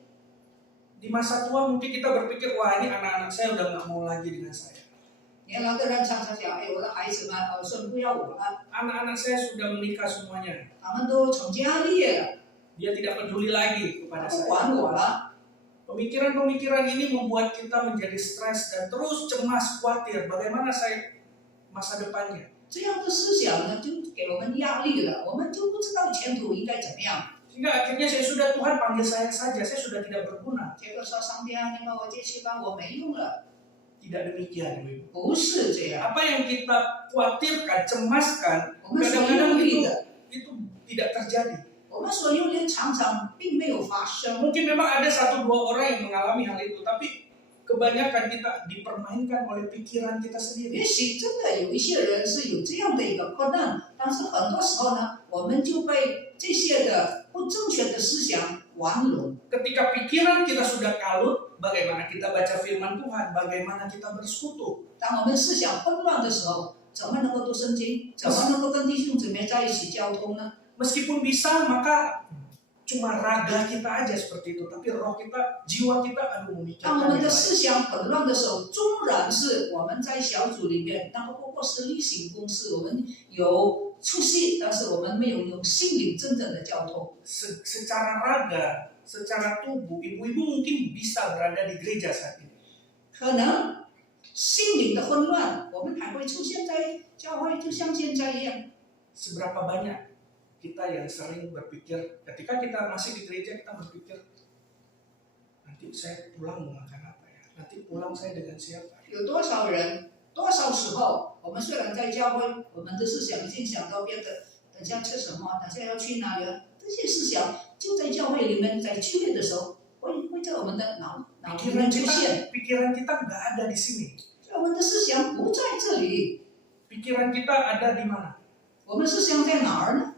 Di masa tua mungkin kita berpikir, wah ini anak-anak saya udah gak mau lagi dengan saya. 年老的人常常讲，哎，我的孩子们，说不要我了， Anak-anak saya sudah menikah semuanya. 他们都成家立业了， Dia tidak peduli lagi 他 kepada 不 saya. 管我了。 Pemikiran-pemikiran ini membuat kita menjadi stres dan terus cemas, khawatir bagaimana saya masa depannya. 这样的思想呢，就给我们压力了，我们就不知道前途应该怎么样。 Sehingga akhirnya saya sudah, Tuhan panggil saya saja, saya sudah tidak berguna. 结果说上帝啊，你把我接去吧，我没用了。 Tidak demikian, Ibu. 不是这样， Apa yang kita khawatirkan, cemaskan, 我们所 kadang-kadang 忧虑的， itu tidak terjadi. 我们所忧虑常常并没有发生。 Mungkin memang ada 1-2 orang yang mengalami hal itu, tapi kebanyakan kita dipermainkan oleh pikiran kita sendiri. 也许真的有一些人是有这样的一个困难，但是很多时候呢，我们就被这些的不正确的思想玩弄。 Ketika pikiran kita sudah kalut, bagaimana kita baca firman Tuhan, bagaimana kita bersekutu. 当我们思想混乱的时候，怎么能够读圣经？怎么能够跟弟兄姊妹在一起交通呢？ Meskipun bisa, maka cuma raga kita aja seperti itu, tapi roh kita, jiwa kita, aduh 当我 memikirkan 们 yang 的 lain. 思想混乱的时候，纵然是我们在小组里面，那么包括是例行公事，我们有出席，但是我们没有用心灵真正的交通。 Secara raga, secara tubuh, ibu-ibu mungkin bisa berada di gereja saat ini. 可能心灵的混乱，我们还会出现在教会，就像现在一样。 Seberapa banyak kita yang sering berpikir, ketika kita masih di gereja kita berpikir, nanti saya pulang mau makan apa ya? Nanti pulang saya dengan siapa? 有多少人，多少时候，我们虽然在教会，我们的思想已经想到别的，等下吃什么，等下要去哪里了，这些思想就在教会里面，在聚会的时候，会在我们的脑里 Pikiran 面出现， kita nggak ada di sini. 所以我们的思想不在这里， Pikiran kita ada di mana? 我们思想在哪儿呢？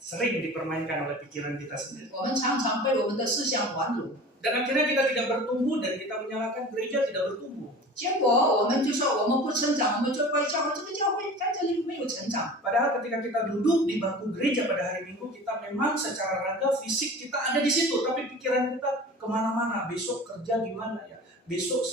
Sering dipermainkan oleh pikiran kita sendiri. 我们常常被我们的思想玩弄， Dan akhirnya kita tidak bertumbuh dan kita menyalahkan gereja tidak bertumbuh. 结果我们就说我们不成长，我们就怪教会，这个教会在这里没有成长。 Padahal ketika kita duduk di bangku gereja pada hari Minggu, kita memang secara raga, fisik kita ada di situ, tapi pikiran kita kemana-mana. Besok kerja gimana ya? Besok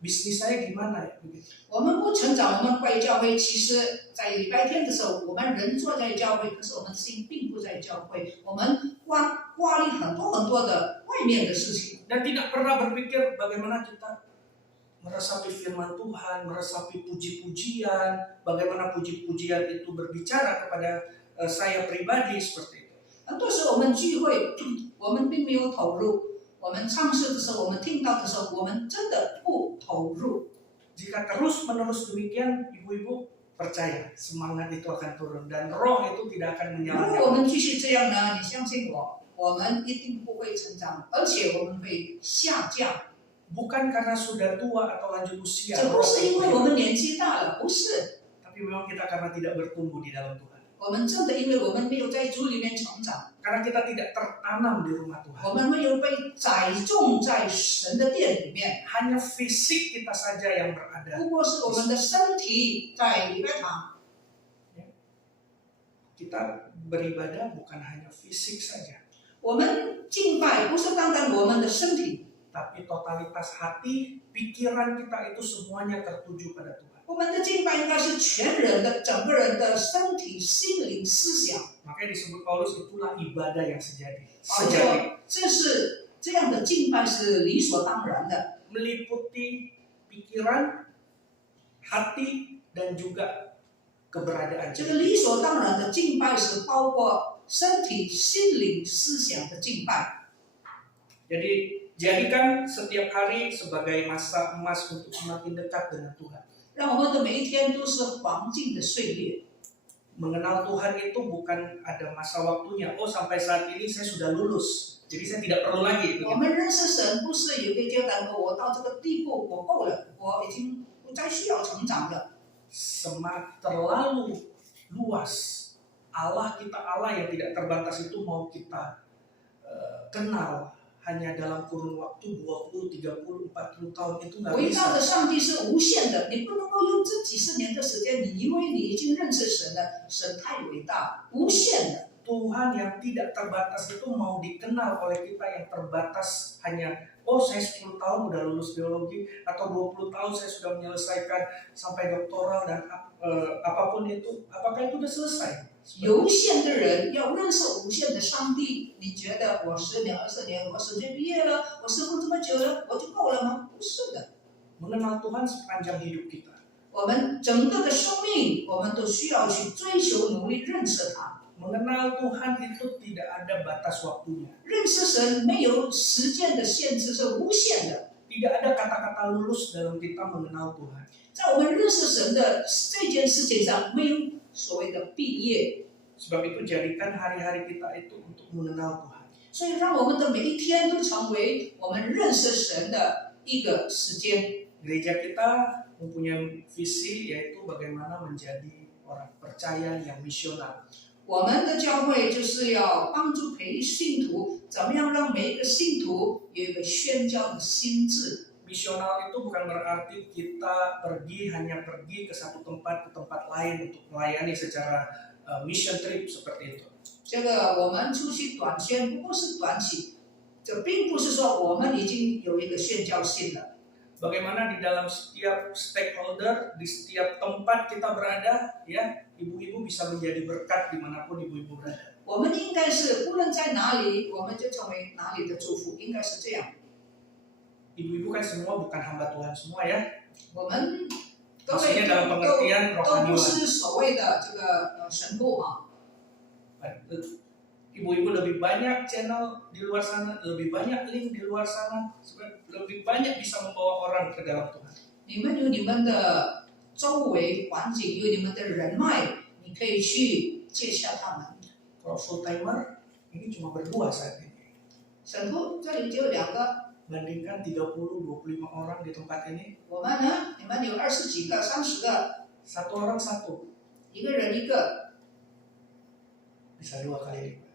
bisnis saya gimana ya? Begitu. 我们不成长，我们怪教会。其实，在礼拜天的时候，我们人坐在教会，可是我们心并不在教会。我们挂虑很多很多的外面的事情， Dan tidak pernah berpikir bagaimana kita meresapi firman Tuhan, meresapi puji-pujian, bagaimana puji-pujian itu berbicara kepada saya pribadi seperti itu. 很多时候我们聚会，我们并没有投入。我们唱诗的时候，我们听到的时候，我们真的不投入。 Jika terus-menerus demikian, ibu-ibu percaya semangat itu akan turun dan roh itu tidak akan 如果我 menyala-nyala. 们继续这样呢，你相信我，我们一定不会成长，而且我们会下降。 Bukan karena sudah tua atau lanjut usia, 这不 roh 是因 itu 为我 hilang. 们年纪大了，不是。 Tapi memang kita karena tidak bertumbuh di dalam Tuhan. 我们真的因为我们没有在主里面成长， Karena kita tidak tertanam di rumah 我 Tuhan. 们没有被栽种在神的殿里面， Hanya fisik kita saja yang berada. 不过是我们的身体在礼拜堂。 Kita beribadah bukan hanya fisik saja, 我们敬拜不是单单我们的身体， tapi totalitas hati, pikiran kita itu semuanya tertuju pada Tuhan. 我们的敬拜应该是全人的、整个人的身体、心灵、思想。 Makanya disebut Paulus itulah ibadah yang sejati. 保罗 Sejati. 说，这是这样的敬拜是理所当然的， Meliputi pikiran, hati, dan juga keberadaan 这 kita. 个理所当然的敬拜是包括身体、心灵、思想的敬拜。 Jadi jadikan setiap hari sebagai masa emas untuk semakin dekat dengan Tuhan. 让我们的每一天都是黄金的岁月。 Mengenal Tuhan itu bukan ada masa waktunya. Oh, sampai saat ini saya sudah lulus, jadi saya tidak perlu lagi. 我们认识神不是有一个阶段说，我到这个地步我够了，我已经不再需要成长了。 Terlalu luas. Allah yang tidak terbatas itu mau kita kenal hanya dalam kurun waktu 20, 30, 40 tahun itu nggak 伟大 bisa. 的上帝是无限的，你不能够用这几十年的时间，你以为你已经认识神了，神太伟大，无限的。 Tuhan yang tidak terbatas itu mau dikenal oleh kita yang terbatas hanya, oh saya 10 tahun udah lulus biologi, atau 20 tahun saya sudah menyelesaikan sampai doktoral dan apapun itu, apakah itu udah selesai? 有限的人要认识无限的上帝，你觉得我10年、20年，我神学毕业了，我师傅这么久了，我就够了吗？不是的， Mengenal Tuhan sepanjang hidup kita. 我们整个的生命，我们都需要去追求、努力认识他。 Mengenal Tuhan itu tidak ada batas waktunya. 认识神没有时间的限制，是无限的。 Tidak ada kata-kata lulus dalam kita mengenal Tuhan. 在我们认识神的这件事情上，没有所谓的毕业， Sebab itu jadikan hari-hari kita itu untuk mengenal Tuhan. 所以让我们的每一天都成为我们认识神的一个时间。 Gereja kita mempunyai visi yaitu bagaimana menjadi orang percaya yang misional. 我们的教会就是要帮助培育信徒，怎么样让每一个信徒有一个宣教的心智。 Misional itu bukan berarti kita hanya pergi ke satu tempat ke tempat lain untuk melayani secara mission trip seperti itu. 这个我们出去短宣不过是短期，这并不是说我们已经有一个宣教性了。 Bagaimana di dalam setiap stakeholder, di setiap tempat kita berada, ya, ibu-ibu bisa menjadi berkat dimanapun ibu-ibu berada. 我们应该是不论在哪里，我们就成为哪里的祝福，应该是这样。 Ibu-ibu kan semua bukan hamba Tuhan semua ya. 我们各 Maksudnya 位 dalam pengertian 都不 rohaniwan. 是所谓的这个神父啊， Ibu-ibu lebih banyak channel di luar sana, lebih banyak link di luar sana, lebih banyak bisa membawa orang ke dalam Tuhan. 你们有你们的周围环境，有你们的人脉，你可以去接洽他们。 Kalau full timer ini cuma berdua saat ini. 神父这里就有2个， Bandingkan 30-25 orang di tempat ini, 我们呢，你们有20几个、30个， satu orang satu 一个人一个， bisa 2 kali lipat.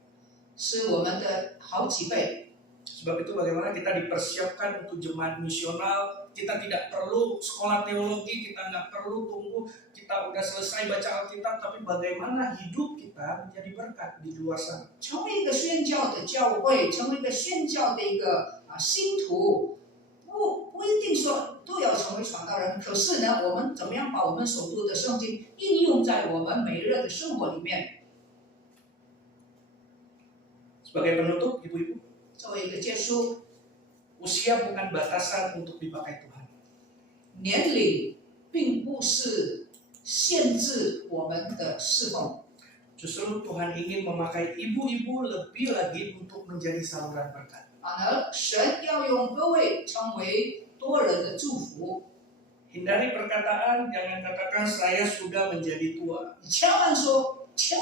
是我们的好几倍。 Sebab itu bagaimana kita dipersiapkan untuk jemaat misional, kita tidak perlu sekolah teologi, kita nggak perlu tunggu kita udah selesai baca Alkitab, tapi bagaimana hidup kita menjadi berkat di luar sana. 成为一个宣教的教会，成为一个宣教的一个信徒，不一定说都要成为传道人。可是呢，我们怎么样把我们所读的圣经应用在我们每日的生活里面？ Sebagai penutup, ibu-ibu, 作为一个结束， usia bukan batasan untuk dipakai Tuhan. 年龄并不是限制我们的侍奉， Justru Tuhan ingin memakai ibu-ibu lebih lagi untuk menjadi saluran berkat. 反而神要用各位成为多人的祝福。 Hindari perkataan, jangan katakan saya sudah menjadi tua. 你千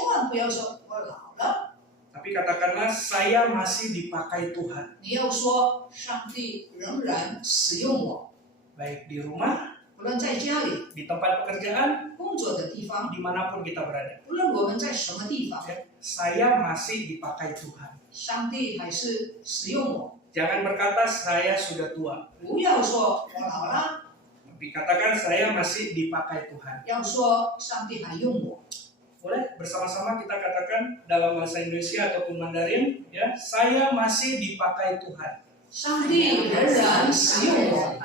万不要说我老了。 Tapi katakanlah saya masih dipakai Tuhan. 你要说上帝仍然使用我， Baik di rumah, 不论在家里、 di tempat pekerjaan, 工作的地方， dimanapun kita berada. 不论我们在什么地方， Saya masih dipakai Tuhan. 上帝还是使用我。 Jangan berkata saya sudah tua. 不要说我老了， Tapi katakan saya masih dipakai Tuhan. 要说上帝还用我。 Boleh bersama-sama kita katakan dalam bahasa Indonesia ataupun Mandarin, ya, saya masih dipakai Tuhan. 上帝仍然使用我，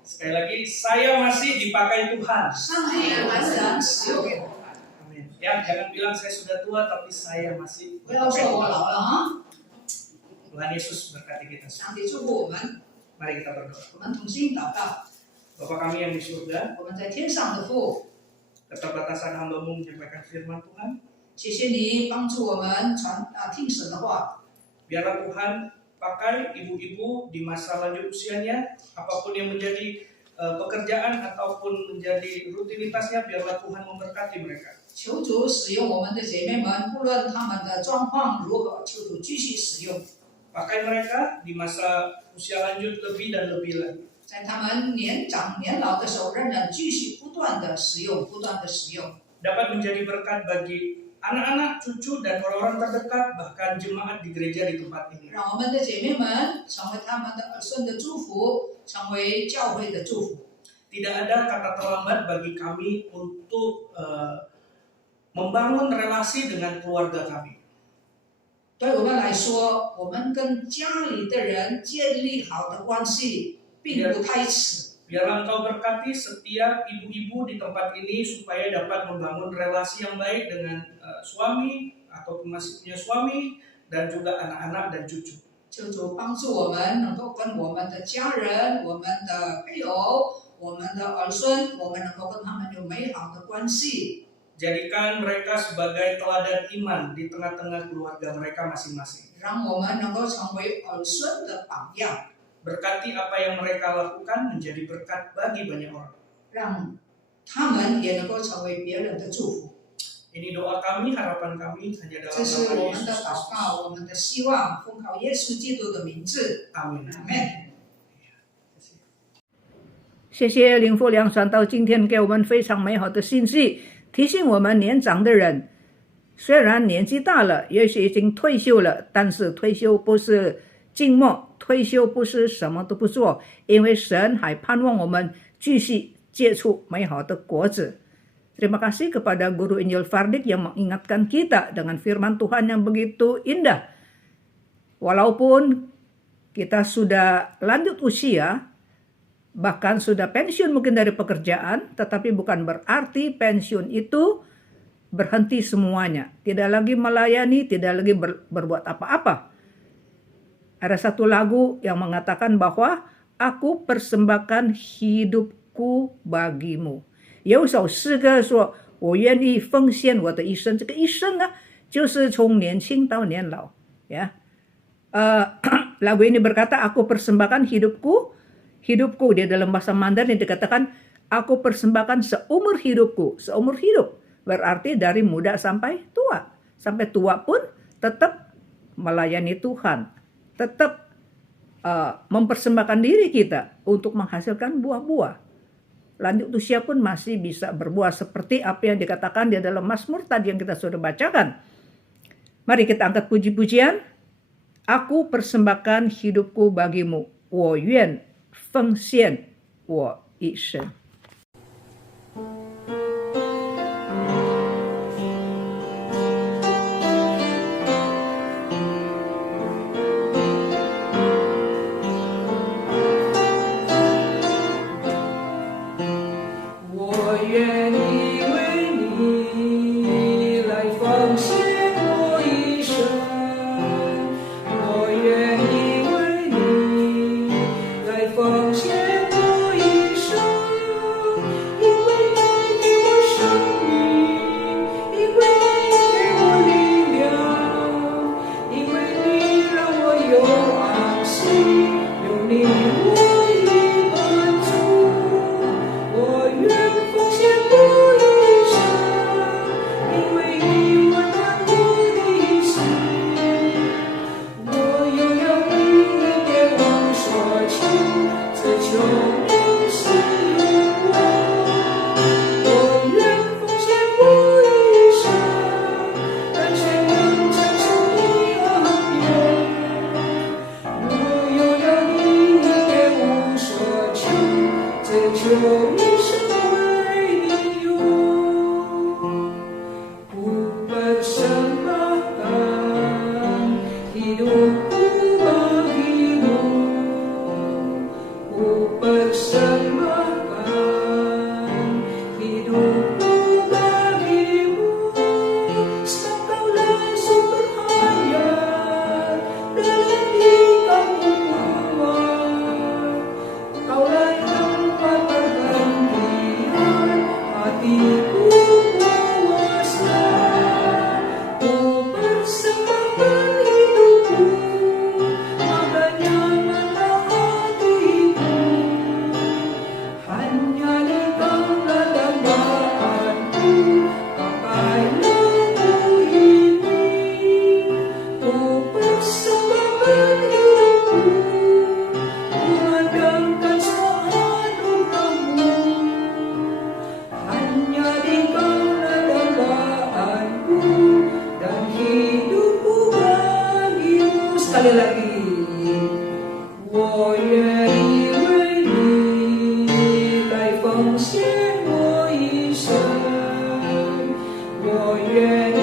Sekali lagi, saya masih dipakai Tuhan. 上帝仍然使用我。 Amin. Ya, jangan bilang saya sudah tua, tapi saya masih 不要 dipakai 说我 Tuhan. 老了啊！ Tuhan Yesus berkati kita semua. 上帝祝福我们， Mari kita berdoa. 我们同心祷告。 Bapa kami yang di surga, 我们在天上的父， keterbatasan hamba-Mu menyampaikan firman Tuhan, 谢谢你帮助我们听神的话。 biarlah Tuhan pakai ibu-ibu di masa lanjut usianya, apapun yang menjadi pekerjaan ataupun menjadi rutinitasnya, biarlah Tuhan memberkati mereka. 求主使用我们的姐妹们，不论她们的状况如何，求主继续使用， Pakai mereka di masa usia lanjut lebih dan lebih lagi. 在她们年长年老的时候，仍然继续不断的使用，不断的使用， Dapat menjadi berkat bagi anak-anak, cucu, dan orang-orang terdekat, bahkan jemaat di gereja di tempat ini. 让我们的姐妹们成为她们的儿孙的祝福，成为教会的祝福。 Tidak ada kata terlambat bagi kami untuk membangun relasi dengan keluarga kami. 对我们来说，我们跟家里的人建立好的关系，并不太迟。 Biarlah Engkau berkati setiap ibu-ibu di tempat ini supaya dapat membangun relasi yang baik dengan suami ataupun masih punya suami dan juga anak-anak dan cucu. 求主帮助我们能够跟我们的家人、我们的配偶、我们的儿孙，我们能够跟他们有美好的关系。 Jadikan mereka sebagai teladan iman di tengah-tengah keluarga mereka masing-masing. 让我们能够成为儿孙的榜样， Berkati apa yang mereka lakukan menjadi berkat bagi banyak orang. 让他们也能够成为别人的祝福。 Ini doa kami, harapan kami hanya 这 dalam 是 nama 我们 Yesus 的祷 Kristus. 告，我们的希望，奉靠耶稣基督的名字， Amin. 阿门。谢谢林富良传道今天给我们非常美好的信息，提醒我们年长的人，虽然年纪大了，也许已经退休了，但是退休不是静默，退休不是什么都不做，因为神还盼望我们继续结出美好的果子。Terima kasih kepada Guru Injil Fardik yang mengingatkan kita dengan firman Tuhan yang begitu indah. Walaupun kita sudah lanjut usia, bahkan sudah pensiun mungkin dari pekerjaan, tetapi bukan berarti pensiun itu berhenti semuanya. Tidak lagi melayani, tidak lagi berbuat apa-apa. Ada satu lagu yang mengatakan bahwa aku persembahkan hidupku bagimu. 有首诗歌说，我愿意奉献我的一生。这个一生呢，就是从年轻到年老。Ya, lagu ini berkata, aku persembahkan hidupku. Dia dalam bahasa Mandarin dikatakan, aku persembahkan seumur hidupku. Seumur hidup berarti dari muda sampai tua. Sampai tua pun tetap melayani Tuhan. Tetap mempersembahkan diri kita untuk menghasilkan buah-buah. Lanjut usia pun masih bisa berbuah seperti apa yang dikatakan di dalam Mazmur tadi yang kita sudah bacakan. Mari kita angkat puji-pujian. Aku persembahkan hidupku bagimu. 我愿奉献我一生。Sekali lagi, 我愿意为你来奉献我一生，我愿